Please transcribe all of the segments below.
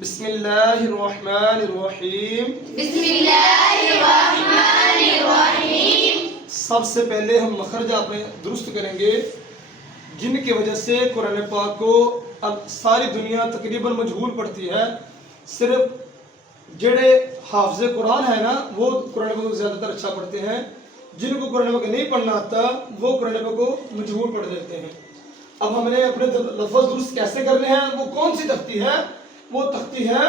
بسم اللہ الرحمن الرحیم. بسم اللہ الرحمن الرحیم. سب سے پہلے ہم مخرج اپنے درست کریں گے جن کی وجہ سے قرآن پاک کو اب ساری دنیا تقریباً مجہول پڑتی ہے. صرف جڑے حافظ قرآن ہے نا وہ قرآن پاک کو زیادہ تر اچھا پڑھتے ہیں. جن کو قرآن پاک نہیں پڑھنا آتا وہ قرآن پاک کو مجہول پڑھ دیتے ہیں. اب ہم نے اپنے لفظ درست کیسے کرنے ہیں؟ وہ کون سی تختی ہے؟ وہ تختی ہے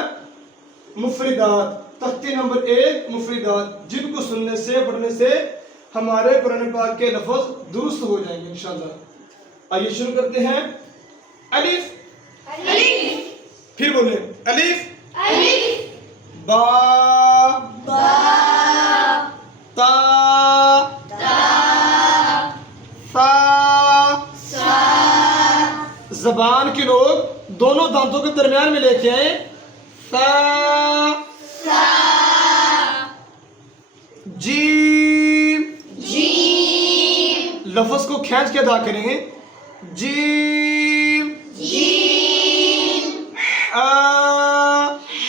مفردات. تختی نمبر 1 مفردات، جن کو سننے سے پڑھنے سے ہمارے قرآن پاک کے لفظ درست ہو جائیں گے انشاءاللہ. آئیے شروع کرتے ہیں. الف، الف، پھر بولیں الف، الف، با، با، تا، تا، ثا. سا. زبان کے لوگ دونوں دانتوں کے درمیان میں لے کے آئیں. ثا، سا. جیم. جیم، لفظ کو کھینچ کے ادا کریں گے. جیم. جیم، آ،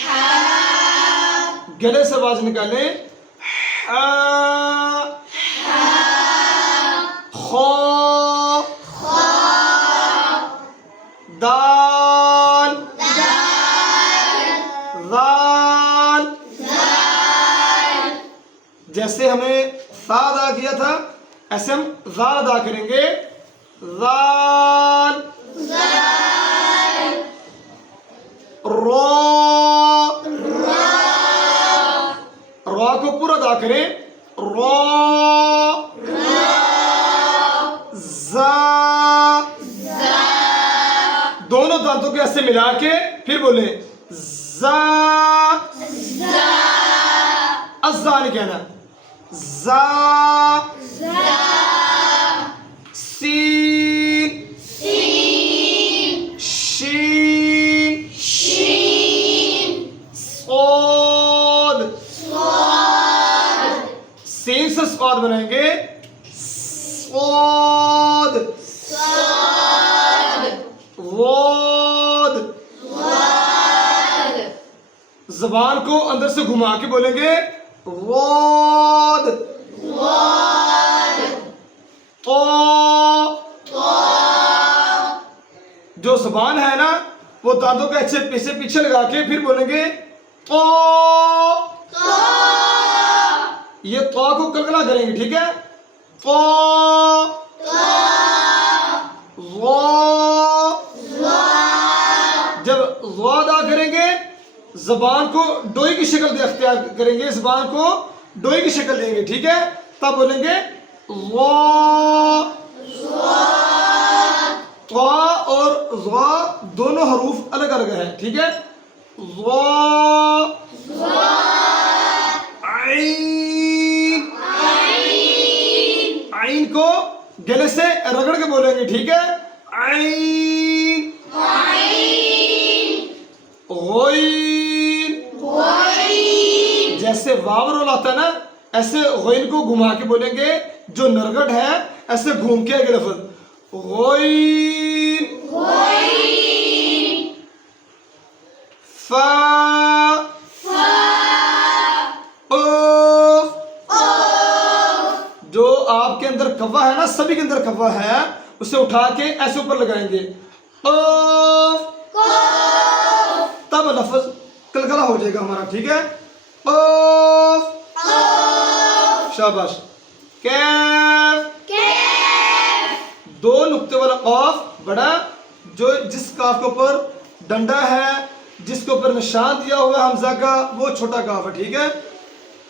ہا، گلے سے آواز نکالیں. آ، ہا، خا، خا، دال، دال، ذال. دال. جیسے ہمیں سا ادا کیا تھا ایسے ہم ذال ادا کریں گے. ذال. زال، را، را، را کو پورا ادا کریں. را، را، زا. زا. دونوں دانتوں کے ایسے ملا کے پھر بولیں زا. زا، ازا نہیں کہنا. زا. زا. سین، سین، شین، شین، صاد. صاد، سین سے صاد بنائیں گے. صاد. صاد، واد. واد. زبان کو اندر سے گھما کے بولیں گے. واد. واد، طا. طا. جو زبان ہے نا وہ دانتوں کے ایسے پیچھے لگا کے پھر بولیں گے طا. طا. یہ طا کو کلکلا کریں گے. ٹھیک ہے. طا. طا. ظا. ظا. جب ظا ادا کریں گے زبان کو ڈوئی کی شکل اختیار کریں گے. زبان کو ڈوئی کی شکل دیں گے. ٹھیک ہے. تب بولیں گے ظا. طا اور ظا دونوں حروف الگ الگ ہیں. ٹھیک ہے. ظا. عین. عین، عین کو گلے سے رگڑ کے بولیں گے. ٹھیک ہے. عین. عین، غین. غین، جیسے واو رول آتا ہے نا ایسے غین کو گھما کے بولیں گے. جو نرگڑ ہے ایسے گھوم کے آگے لفظ غین. غین، فا. فا، اوف. اوف، جو آپ کے اندر کوا ہے نا سبھی کے اندر کوا ہے اسے اٹھا کے ایسے اوپر لگائیں گے. اوف. کوف، تب لفظ کلکلا ہو جائے گا ہمارا. ٹھیک ہے. اوف. اوف، شاباش. کیف. کیف، دو نقطے والا قاف بڑا، جو جس کاف کے اوپر ڈنڈا ہے جس کے اوپر نشان دیا ہوا ہے حمزہ کا وہ چھوٹا کاف ہے. ٹھیک ہے.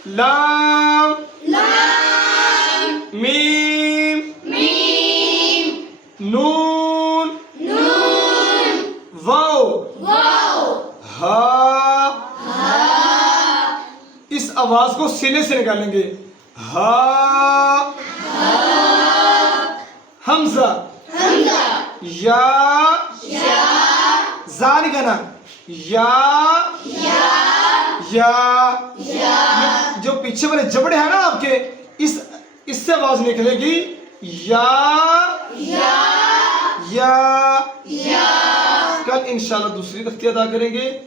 لام. لام، میم. میم، نون. نون، واو. واو، ہا. ہا، اس آواز کو سینے سے نکالیں گے. ہا. حمزہ. حمزہ، یا. یا، زا نہیں کہنا. یا. یا، یا. یا، یہ جو پیچھے والے جبڑے ہیں نا آپ کے اس سے آواز نکلے گی. یا. یا، یا. یا. کل انشاءاللہ دوسری تختی ادا کریں گے.